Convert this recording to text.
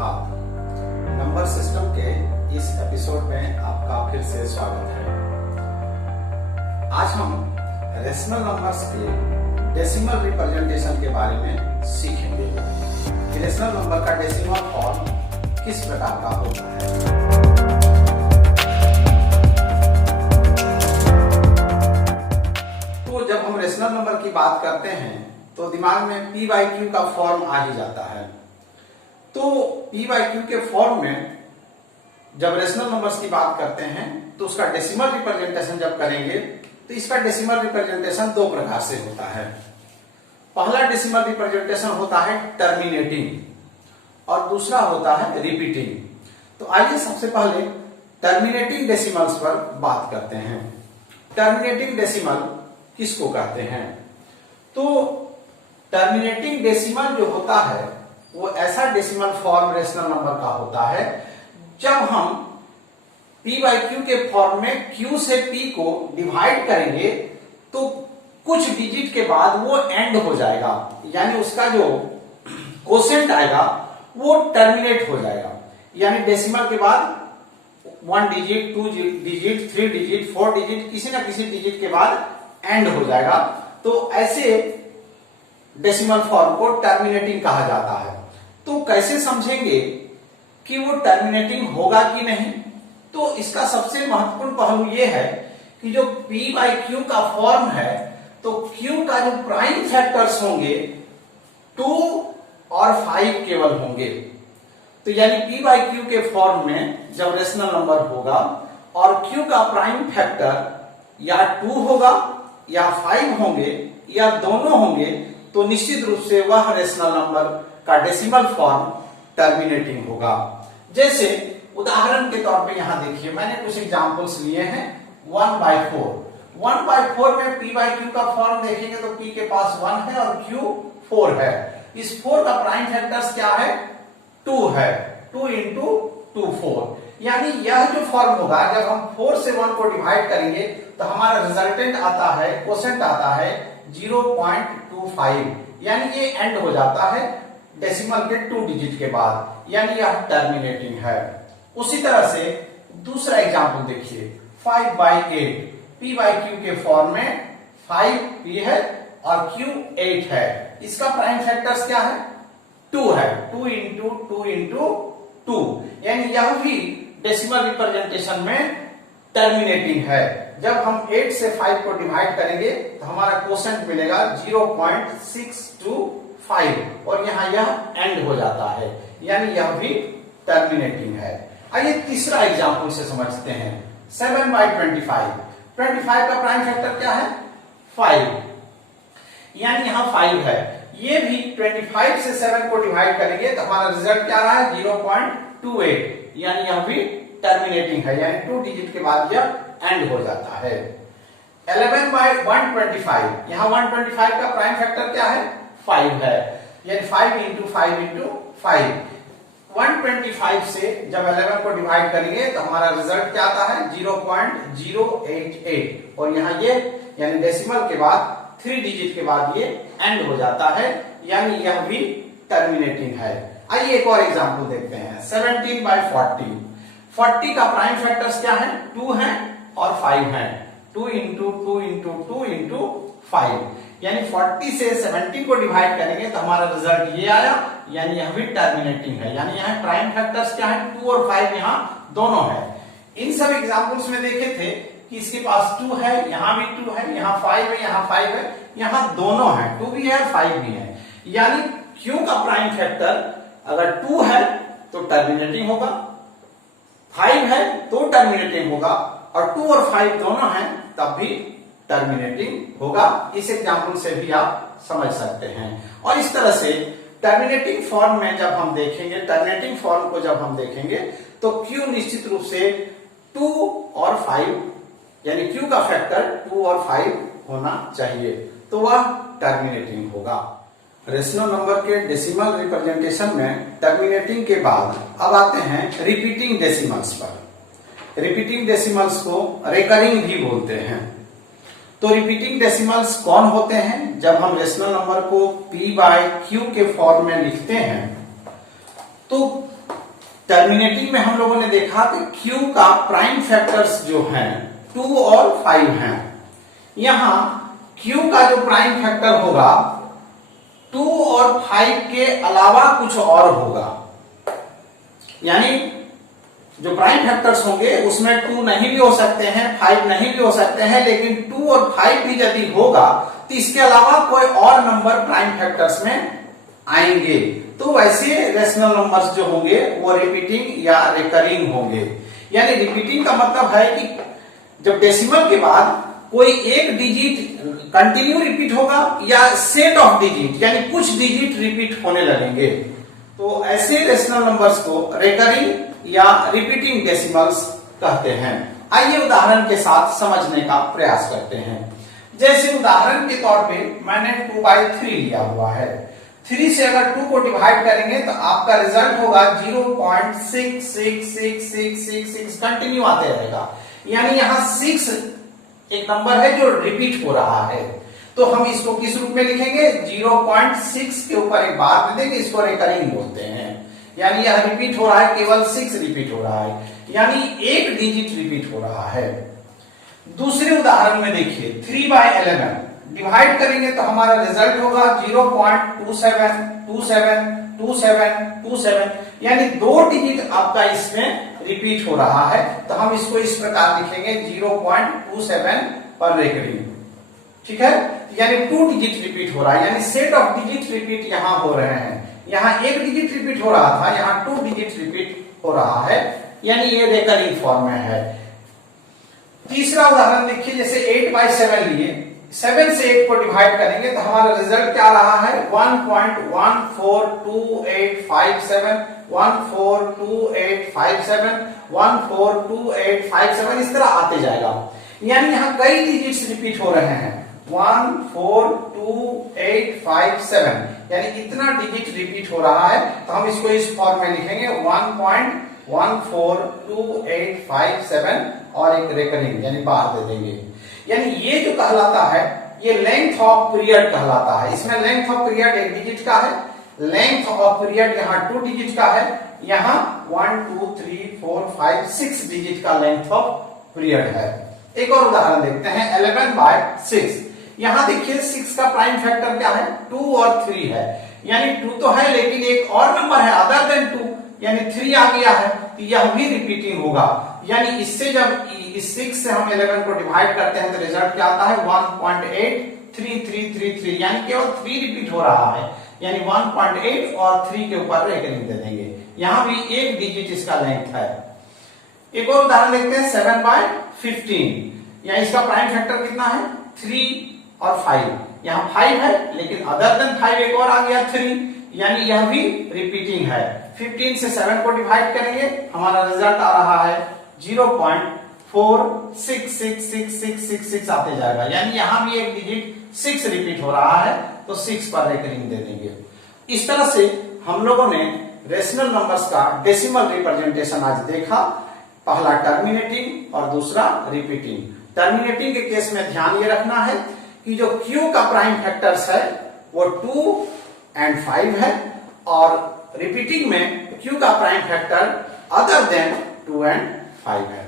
सुप्रभात। Number system के इस एपिसोड में आपका फिर से स्वागत है। आज हम रेशनल नंबर्स के डेसिमल रिप्रेजेंटेशन के बारे में सीखेंगे कि रेशनल नंबर का डेसिमल फॉर्म किस प्रकार का होता है। तो जब हम रेशनल नंबर की बात करते हैं तो दिमाग में P बाई Q का फॉर्म आ ही जाता है। तो P बाई Q के फॉर्म में जब रेशनल नंबर्स की बात करते हैं तो उसका डेसिमल रिप्रेजेंटेशन जब करेंगे तो इसका डेसिमल रिप्रेजेंटेशन दो प्रकार से होता है। पहला डेसिमल रिप्रेजेंटेशन होता है टर्मिनेटिंग और दूसरा होता है रिपीटिंग। तो आइए सबसे पहले टर्मिनेटिंग डेसिमल्स पर बात करते हैं। टर्मिनेटिंग डेसिमल किसको कहते हैं? तो टर्मिनेटिंग डेसिमल जो होता है वो ऐसा डेसिमल फॉर्म रेशनल नंबर का होता है जब हम P बाई Q के फॉर्म में Q से P को डिवाइड करेंगे तो कुछ डिजिट के बाद वो एंड हो जाएगा, यानी उसका जो कोसेंट आएगा वो टर्मिनेट हो जाएगा। यानी डेसिमल के बाद 1 डिजिट, 2 डिजिट, 3 डिजिट, 4 डिजिट, किसी ना किसी डिजिट के बाद एंड हो जाएगा। तो ऐसे डेसिमल फॉर्म को टर्मिनेटिंग कहा जाता है। तो कैसे समझेंगे कि वो टर्मिनेटिंग होगा कि नहीं? तो इसका सबसे महत्वपूर्ण पहलू ये है कि जो P बाई Q का फॉर्म है तो Q का जो प्राइम फैक्टर्स होंगे 2 और 5 केवल होंगे। तो यानी P बाई Q के फॉर्म में जब रेशनल नंबर होगा और Q का प्राइम फैक्टर या 2 होगा या 5 होंगे या दोनों होंगे तो निश्चित रूप से वह रेशनल नंबर का डेसिमल फॉर्म टर्मिनेटिंग होगा। जैसे उदाहरण के तौर पे यहां देखिए, मैंने कुछ एग्जांपल्स लिए हैं। 1/4 1/4 में P बाई Q का फॉर्म देखेंगे तो P के पास 1 है और Q 4 है। इस 4 का प्राइम फैक्टर्स क्या है? 2 है। 2 इंटू 2 4, यानी यह जो फॉर्म होगा जब हम 4 से 1 को डिवाइड करेंगे तो हमारा रिजल्टेंट आता है, कोसेंट आता है 0.25, यानी ये एंड हो जाता है डेसिमल के 2 डिजिट के बाद, यानी यह टर्मिनेटिंग है। उसी तरह से दूसरा एग्जांपल देखिए, 5/8 P बाई Q के फॉर्म में 5P है और Q 8 है। इसका प्राइम फैक्टर्स क्या है? 2 है। 2 इंटू 2 इंटू 2, यानी यह भी डेसिमल रिप्रेजेंटेशन में टर्मिनेटिंग है। जब हम 8 से 5 को डिवाइड करेंगे तो हमारा कोसेंट मिलेगा 0.625 और यहां यह एंड हो जाता है, यानी यह भी टर्मिनेटिंग है। आइए तीसरा एग्जांपल से समझते हैं। 7/25 25 का प्राइम फैक्टर क्या है? 5, यानी यहां 5 है। ये भी 25 से 7 को डिवाइड करेंगे तो हमारा रिजल्ट क्या रहा है? 0.28, यानी यह भी टर्मिनेटिंग है, यानी 2 डिजिट के बाद यह एंड हो जाता है। 11/125, यहां 125 का प्राइम फैक्टर क्या है? 5 है, यानी 5 इंटू 5 इंटू 5। 125 से जब 11 को डिवाइड करेंगे तो हमारा रिजल्ट क्या आता है? 0.088 और यहां ये यानी डेसिमल के बाद 3 डिजिट के बाद ये एंड हो जाता है, यानी यह भी टर्मिनेटिंग है। आइए एक और एग्जांपल देखते हैं। 17/40 40 का प्राइम फैक्टर्स क्या है? 2 है और 5 है। 2 इंटू 2 इंटू 2 इंटू 5, यानी 40 से 17 को डिवाइड करेंगे तो हमारा रिजल्ट ये आया, यानी यह भी टर्मिनेटिंग है। यानी यहाँ प्राइम फैक्टर्स क्या है? 2 और 5 यहाँ दोनों है। इन सब एग्जांपल्स में देखे थे कि इसके पास 2 है, यहाँ भी 2 है, यहाँ 5 है, यहाँ 5 है, यहाँ दोनों है, 2 भी है और 5 भी है। यानी Q का प्राइम फैक्टर अगर 2 है तो टर्मिनेटिंग होगा, 5 है तो टर्मिनेटिंग होगा और 2 और 5 दोनों हैं तब भी टर्मिनेटिंग होगा। इस एग्जांपल से भी आप समझ सकते हैं। और इस तरह से टर्मिनेटिंग फॉर्म में जब हम देखेंगे, टर्मिनेटिंग फॉर्म को जब हम देखेंगे तो Q निश्चित रूप से 2 और 5, यानी Q का फैक्टर 2 और 5 होना चाहिए, तो वह टर्मिनेटिंग होगा। रेशनल नंबर के डेसिमल रिप्रेजेंटेशन में टर्मिनेटिंग के बाद अब आते हैं रिपीटिंग डेसिमल्स पर। रिपीटिंग डेसिमल्स को रेकरिंग भी बोलते हैं। तो रिपीटिंग डेसिमल्स कौन होते हैं? जब हम रेशनल नंबर को P बाई Q के फॉर्म में लिखते हैं तो टर्मिनेटिंग में हम लोगों ने देखा कि Q का प्राइम फैक्टर्स जो हैं 2 और 5 हैं। यहां Q का जो प्राइम फैक्टर होगा 2 और 5 के अलावा कुछ और होगा, यानी जो प्राइम फैक्टर्स होंगे उसमें 2 नहीं भी हो सकते हैं, 5 नहीं भी हो सकते हैं, लेकिन 2 और 5 भी यदि होगा तो इसके अलावा कोई और नंबर प्राइम फैक्टर्स में आएंगे। तो वैसे रेशनल नंबर्स जो होंगे वो रिपीटिंग या रिकरिंग होंगे। यानी रिपीटिंग का मतलब है कि जब डेसिमल के बाद कोई एक डिजिट कंटिन्यू रिपीट होगा या सेट ऑफ डिजिट यानी कुछ डिजिट रिपीट होने लगेंगे, तो ऐसे रेशनल नंबर्स को रिकरिंग या रिपीटिंग डेसिमल्स कहते हैं। आइए उदाहरण के साथ समझने का प्रयास करते हैं। जैसे उदाहरण के तौर पे मैंने 2/3 लिया हुआ है। 3 से अगर 2 को डिवाइड करेंगे तो आपका रिजल्ट होगा 0.66666 कंटिन्यू आते रहेगा। यानी यहां 6 एक नंबर है जो रिपीट हो रहा है, तो हम इसको किस रूप में लिखेंगे? 0.6 के ऊपर एक बार में देंगे, इसको रिकरिंग बोलते हैं। यानी यह रिपीट हो रहा है, केवल 6 रिपीट हो रहा है, यानी एक डिजिट रिपीट हो रहा है। दूसरे उदाहरण में देखिए 3/11 डिवाइड करेंगे तो हमारा रिजल्ट होगा 0.27272727, यानी 2 डिजिट आपका इसमें रिपीट हो रहा है। तो हम इसको इस प्रकार लिखेंगे 0.27 पर रिकरिंग। ठीक है, यानी 2 डिजिट रिपीट हो रहा है, यानी सेट ऑफ डिजिट रिपीट यहां हो रहे हैं। यहां एक डिजिट रिपीट हो रहा था, यहां 2 डिजिट रिपीट हो रहा है, यानी ये रिकरिंग फॉर्म में है। तीसरा उदाहरण देखिए, जैसे 8/7 लिए, 7 से 8 को डिवाइड करेंगे तो हमारा रिजल्ट क्या रहा है? 1.142857 142857 142857 इस तरह आते जाएगा। यानी यहां कई डिजिट्स रिपीट हो रहे हैं, 14287, यानी इतना डिजिट रिपीट हो रहा है। तो हम इसको इस फॉर्म में लिखेंगे 1.142857 और एक रिकरिंग यानी बार दे देंगे। यानी ये जो कहलाता है ये लेंथ ऑफ पीरियड कहलाता है। इसमें लेंथ ऑफ पीरियड एक डिजिट का है, लेंथ ऑफ पीरियड यहाँ 2 डिजिट का है, यहाँ 1 2 3 4 5 6 डिजिट का लेंथ ऑफ पीरियड है। एक और उदाहरण देखते हैं 11/6। यहां देखिए 6 का प्राइम फैक्टर क्या है? 2 और 3 है, यानी 2 तो है लेकिन एक और नंबर है अदर देन 2, यानी 3 आ गया है, तो यह भी रिपीटिंग होगा। यानी इससे जब इस 6 से हम 11 को डिवाइड करते हैं तो रिजल्ट क्या आता है? 1.83333, यानी केवल 3 रिपीट हो रहा है, यानी 1.8 और 3 के ऊपर रिकरिंग दे देंगे। यहां भी एक डिजिट इसका लेंथ है। एक और उदाहरण देखते हैं 7/15। यहाँ इसका प्राइम फैक्टर कितना है? 3 और 5। यहाँ 5 है लेकिन अदर देन 5 एक और आ गया 3, यानी यह भी रिपीटिंग है। 15 से 7 को डिवाइड करेंगे, हमारा रिजल्ट आ रहा है 0.466666 आते जाएगा, यानी यहां भी एक डिजिट 6 रिपीट हो रहा है, तो 6 पर रिकरिंग दे देंगे। इस तरह से हम लोगों ने रेशनल नंबर्स का डेसिमल रिप्रेजेंटेशन आज देखा। पहला टर्मिनेटिंग और दूसरा रिपीटिंग। टर्मिनेटिंग के केस में ध्यान ये रखना है कि जो Q का प्राइम फैक्टर्स है वो 2 और 5 है, और रिपीटिंग में Q का प्राइम फैक्टर अदर देन 2 और 5 है।